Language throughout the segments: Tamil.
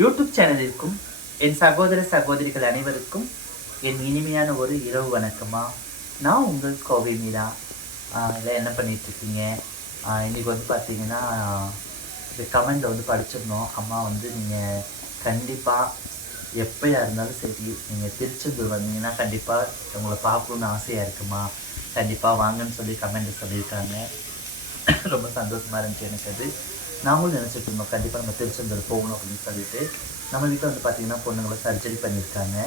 யூடியூப் சேனலிற்கும் என் சகோதர சகோதரிகள் அனைவருக்கும் என் இனிமையான ஒரு இரவு வணக்கமா நான் உங்கள் கோவை மீரா. இதில் என்ன பண்ணிகிட்ருக்கீங்க இன்றைக்கி வந்து பார்த்தீங்கன்னா இந்த கமெண்டில் வந்து படிச்சிருந்தோம். அம்மா வந்து நீங்கள் கண்டிப்பாக எப்பயா இருந்தாலும் சரி நீங்கள் திருச்செந்தூர் வந்தீங்கன்னா கண்டிப்பாக உங்களை பார்க்கணுன்னு ஆசையாக இருக்குமா? கண்டிப்பாக வாங்கன்னு சொல்லி கமெண்ட் சொல்லியிருக்காங்க. ரொம்ப சந்தோஷமாக இருந்துச்சு எனக்கு அது. நாங்களும் நினச்சிட்டு இருந்தோம். கண்டிப்பாக நம்ம திருச்செந்தூர் போகணும் அப்படின்னு சொல்லிட்டு. நம்ம வீட்டில் வந்து பார்த்தீங்கன்னா பொண்ணுங்களை சர்ஜரி பண்ணியிருக்காங்க.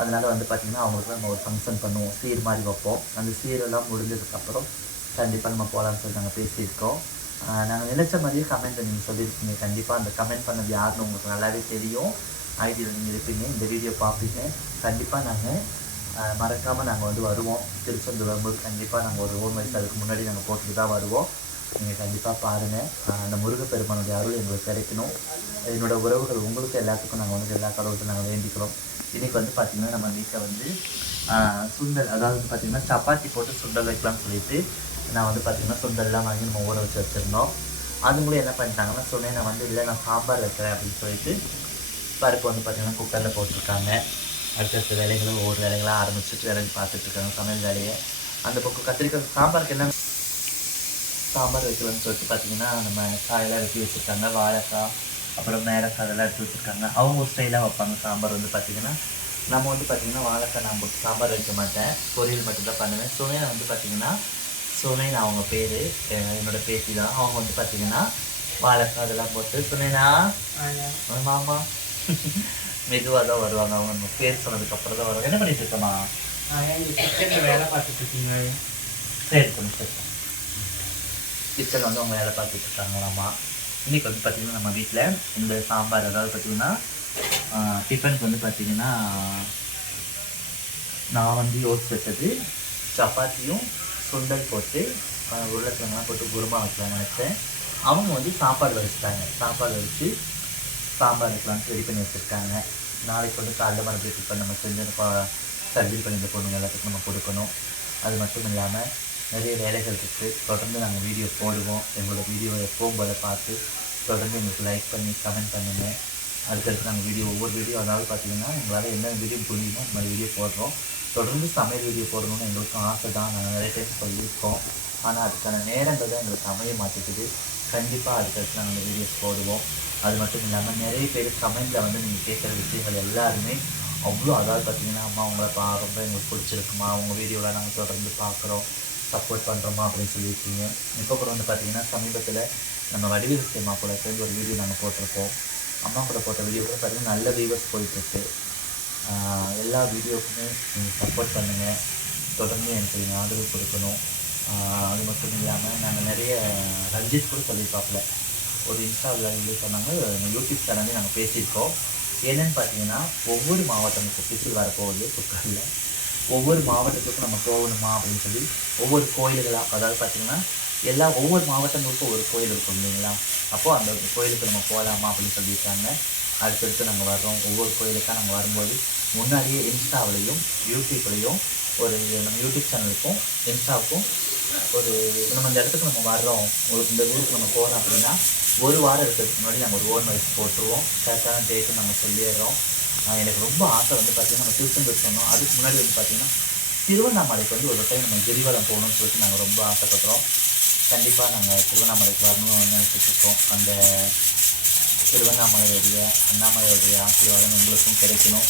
அதனால் வந்து பார்த்திங்கன்னா அவங்களுக்கு நம்ம ஒரு ஃபங்க்ஷன் பண்ணுவோம். சீர் மாதிரி வைப்போம். அந்த சீரெல்லாம் முடிஞ்சதுக்கப்புறம் கண்டிப்பாக நம்ம போகலான்னு சொல்லி நாங்கள் பேசியிருக்கோம். நாங்கள் நினச்ச மாதிரியே கமெண்ட் நீங்கள் சொல்லியிருக்கீங்க. கண்டிப்பாக அந்த கமெண்ட் பண்ணது யாருன்னு உங்களுக்கு நல்லாவே தெரியும். ஐடியில் நீங்கள் இருப்பீங்க. இந்த வீடியோ பார்ப்பீங்க. கண்டிப்பாக நாங்கள் மறக்காமல் நாங்கள் வந்து வருவோம். திருச்செந்தூர் வரும்போது கண்டிப்பாக நாங்கள் ஒரு ஓன் வயசு அதுக்கு முன்னாடி நாங்கள் போட்டுட்டு தான் வருவோம். நீங்கள் கண்டிப்பாக பாருங்கள் அந்த முருகப்பெருமானுடைய அருள் எங்களுக்கு கிடைக்கணும். என்னோட உறவுகள் உங்களுக்கு எல்லாத்துக்கும் நாங்கள் வந்து எல்லா கடவுளுக்கும் நாங்கள் வேண்டிக்கிறோம். இன்றைக்கி வந்து பார்த்திங்கன்னா நம்ம வீட்டில் வந்து சுண்டல் அதாவது வந்து பார்த்திங்கன்னா சப்பாத்தி போட்டு சுண்டல் வைக்கலாம்னு சொல்லிட்டு நான் வந்து பார்த்திங்கன்னா சுண்டல்லாம் வாங்கி நம்ம ஊற வச்சு வச்சுருந்தோம். அதுங்களும் என்ன பண்ணிட்டாங்கன்னா சொன்னேன் நான் வந்து இல்லை நான் சாம்பார் வைக்கிறேன் அப்படின்னு சொல்லிட்டு பருப்பு வந்து பார்த்திங்கன்னா குக்கரில் போட்டிருக்காங்க. அடுத்தடுத்த வேலைகளும் ஒவ்வொரு வேலைகளாக ஆரம்பிச்சுட்டு வேலைக்கு பார்த்துட்ருக்காங்க சமையல் வேலையை. அந்த பக்கம் கத்திரிக்காய் சாம்பாருக்கு என்ன சாம்பார் வைக்கலாம்னு சொல்லிட்டு பார்த்தீங்கன்னா நம்ம காயெல்லாம் வெட்டி வச்சுருக்காங்க. வாழைக்காய் அப்புறம் மேரக்காய் அதெல்லாம் எடுத்து வச்சுருக்காங்க. அவங்க ஒரு ஸ்டைலாக வைப்பாங்க சாம்பார் வந்து பார்த்திங்கன்னா நம்ம வந்து பார்த்திங்கன்னா வாழைக்காய் நான் போட்டு சாம்பார் வைக்க மாட்டேன். பொரியல் மட்டும்தான் பண்ணுவேன். சுனையா வந்து பார்த்திங்கன்னா சுனைனா அவங்க பேர் என்னோட பேத்தி தான். அவங்க வந்து பார்த்திங்கன்னா வாழைக்காய் அதெல்லாம் போட்டு சுனைனா மாமா? மெதுவாக தான் வருவாங்க. அவங்க நம்ம பேர் சொன்னதுக்கப்புறம் தான் வருவாங்க. என்ன பண்ணிட்டு இருக்கோமா வேலை பார்த்துட்டு இருக்கீங்க. சரி கொஞ்சம் சரி கிச்சன் வந்து அவங்க வேலை பார்த்துட்டு இருக்காங்களாமா? இன்றைக்கி வந்து பார்த்திங்கன்னா நம்ம வீட்டில் இந்த சாம்பார் அதாவது பார்த்தீங்கன்னா டிஃபனுக்கு வந்து பார்த்திங்கன்னா நான் வந்து யோசிச்சு வச்சது சப்பாத்தியும் சுண்டல் போட்டு உருளைக்கிழங்கெலாம் போட்டு குருமா வைக்கலாம்னு நினச்சேன். அவங்க வந்து சாப்பாடு வடிச்சிட்டாங்க. சாப்பாடு வடித்து சாம்பார் வைக்கலாம்னு ரெடி பண்ணி வச்சுருக்காங்க. நாளைக்கு வந்து காலைல மறுபடியும் டிஃபன் நம்ம செஞ்சு சர்ஜரி இந்த பொண்ணுங்க எல்லாத்துக்கும் நம்ம கொடுக்கணும். அது மட்டும் இல்லாமல் நிறைய வேலைகள் இருக்குது தொடர்ந்து நாங்கள் வீடியோ போடுவோம். எங்களோட வீடியோவை எப்பவும் போல பார்த்து தொடர்ந்து எங்களுக்கு லைக் பண்ணி கமெண்ட் பண்ணுங்கள் அதுக்கடுத்து நாங்கள் வீடியோ ஒவ்வொரு வீடியோ அதாவது பார்த்திங்கன்னா எங்களால் என்ன வீடியோ புரியுமோ அந்த மாதிரி வீடியோ போடுறோம். தொடர்ந்து சமையல் வீடியோ போடணும்னு எங்களுக்கும் ஆசை தான் நாங்கள் நிறைய டைம் சொல்லியிருக்கோம். ஆனால் அதுக்கான நேரங்கள் தான் எங்களுக்கு அமைய மாட்டேங்குது. கண்டிப்பாக அதுக்கடுத்து நாங்கள் அந்த வீடியோஸ் போடுவோம். அது மட்டும் இல்லாமல் நிறைய பேர் கமெண்டில் வந்து நீங்கள் கேட்குற விஷயங்கள் எல்லாருமே அவ்வளோ அதாவது பார்த்தீங்கன்னா அம்மா உங்களை பா ரொம்ப எங்களுக்கு பிடிச்சிருக்குமா? உங்கள் வீடியோவில் நாங்கள் தொடர்ந்து பார்க்குறோம். சப்போர்ட் பண்ணுறோமா அப்படின்னு சொல்லியிருக்கீங்க. இப்போ கூட வந்து பார்த்தீங்கன்னா சமீபத்தில் நம்ம வடிவில் சினிமா கூட சேர்ந்து ஒரு வீடியோ நாங்கள் போட்டிருக்கோம். அம்மா கூட போட்ட வீடியோ கூட பார்த்தீங்கன்னா நல்ல வியூவர்ஸ் போயிட்டுருக்கு. எல்லா வீடியோக்குமே நீங்கள் சப்போர்ட் பண்ணுங்கள் தொடர்ந்து எனக்கு நீங்கள் ஆதரவு கொடுக்கணும். அது மட்டும் இல்லாமல் நாங்கள் நிறைய ரஞ்சித் கூட சொல்லியிருப்பாப்புல ஒரு இன்ஸ்டா விளாடிலே சொன்னாங்க யூடியூப் சேனல்லே நாங்கள் பேசியிருக்கோம். என்னென்னு பார்த்தீங்கன்னா ஒவ்வொரு மாவட்டமும் இப்போ பிசில் வரப்போகுது குக்கரில் ஒவ்வொரு மாவட்டத்துக்கும் நம்ம போகணுமா அப்படின்னு சொல்லி ஒவ்வொரு கோயில்களாக அதாவது பார்த்தீங்கன்னா எல்லா ஒவ்வொரு மாவட்டங்களுக்கும் ஒரு கோயில் இருக்கும் இல்லைங்களா? அப்போது அந்த கோயிலுக்கு நம்ம போகலாமா அப்படின்னு சொல்லியிருக்காங்க. அடுத்தடுத்து நம்ம வர்றோம். ஒவ்வொரு கோயிலுக்காக நம்ம வரும்போது முன்னாடியே இன்ஸ்டாவிலையும் யூடியூப்லேயும் ஒரு நம்ம யூடியூப் சேனலுக்கும் இன்ஸ்டாவுக்கும் ஒரு நம்ம இந்த இடத்துக்கு நம்ம வர்றோம். உங்களுக்கு இந்த ஊருக்கு நம்ம போகிறோம் அப்படின்னா ஒரு வாரம் இருக்கிறதுக்கு முன்னாடி நம்ம ஒரு ஓன் வயசு போட்டுருவோம். கரெக்டான டேட்டு நம்ம சொல்லிடுறோம். எனக்கு ரொம்ப ஆசை வந்து பார்த்தீங்கன்னா நம்ம திருச்செந்தூர் சொன்னோம் அதுக்கு முன்னாடி வந்து பார்த்தீங்கன்னா திருவண்ணாமலைக்கு வந்து ஒரு டைம் நம்ம கிரிவலம் போகணும்னு சொல்லிட்டு நாங்கள் ரொம்ப ஆசைப்படுறோம் கண்டிப்பாக நாங்கள் திருவண்ணாமலைக்கு வரணும்னு நினச்சிட்ருக்கோம் அந்த திருவண்ணாமலையுடைய அண்ணாமலையுடைய ஆசீர்வாதம் எங்களுக்கும் கிடைக்கணும்.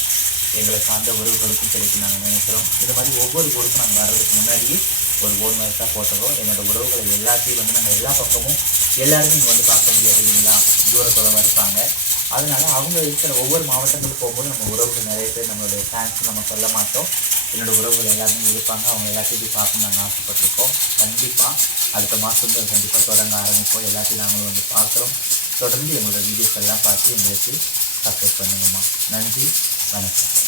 எங்களை சார்ந்த உறவுகளுக்கும் கிடைக்கும் நாங்கள் நினைக்கிறோம். இது மாதிரி ஒவ்வொரு ஊருக்கும் நாங்கள் வர்றதுக்கு முன்னாடியே ஒரு ஓன் வயசாக போட்டுறோம் என்னோட உறவுகளை எல்லாத்தையும் வந்து நாங்கள் எல்லா பக்கமும் எல்லாருமே இங்கே வந்து பார்க்க முடியாது இல்லைங்களா? தூரத்தோட இருப்பாங்க. அதனால அவங்க இருக்கிற ஒவ்வொரு மாவட்டங்களுக்கு போகும்போது நம்ம உறவுகள் நிறைய பேர் நம்மளுடைய ஃபேன்ஸ் நம்ம சொல்ல மாட்டோம். என்னோட உறவுகள் எல்லாருமே இருப்பாங்க. அவங்க எல்லாத்தையும் பார்க்கணும் நாங்கள் ஆசைப்பட்டிருக்கோம். கண்டிப்பாக அடுத்த மாதம் வந்து கண்டிப்பாக தொடங்க ஆரம்பிப்போம். எல்லாத்தையும் நாங்களும் வந்து பார்க்குறோம். தொடர்ந்து எங்களோட வீடியோஸ் எல்லாம் பார்த்து எங்களுக்கு சப்ஸ்கிரைப் பண்ணுங்கம்மா. நன்றி. வணக்கம்.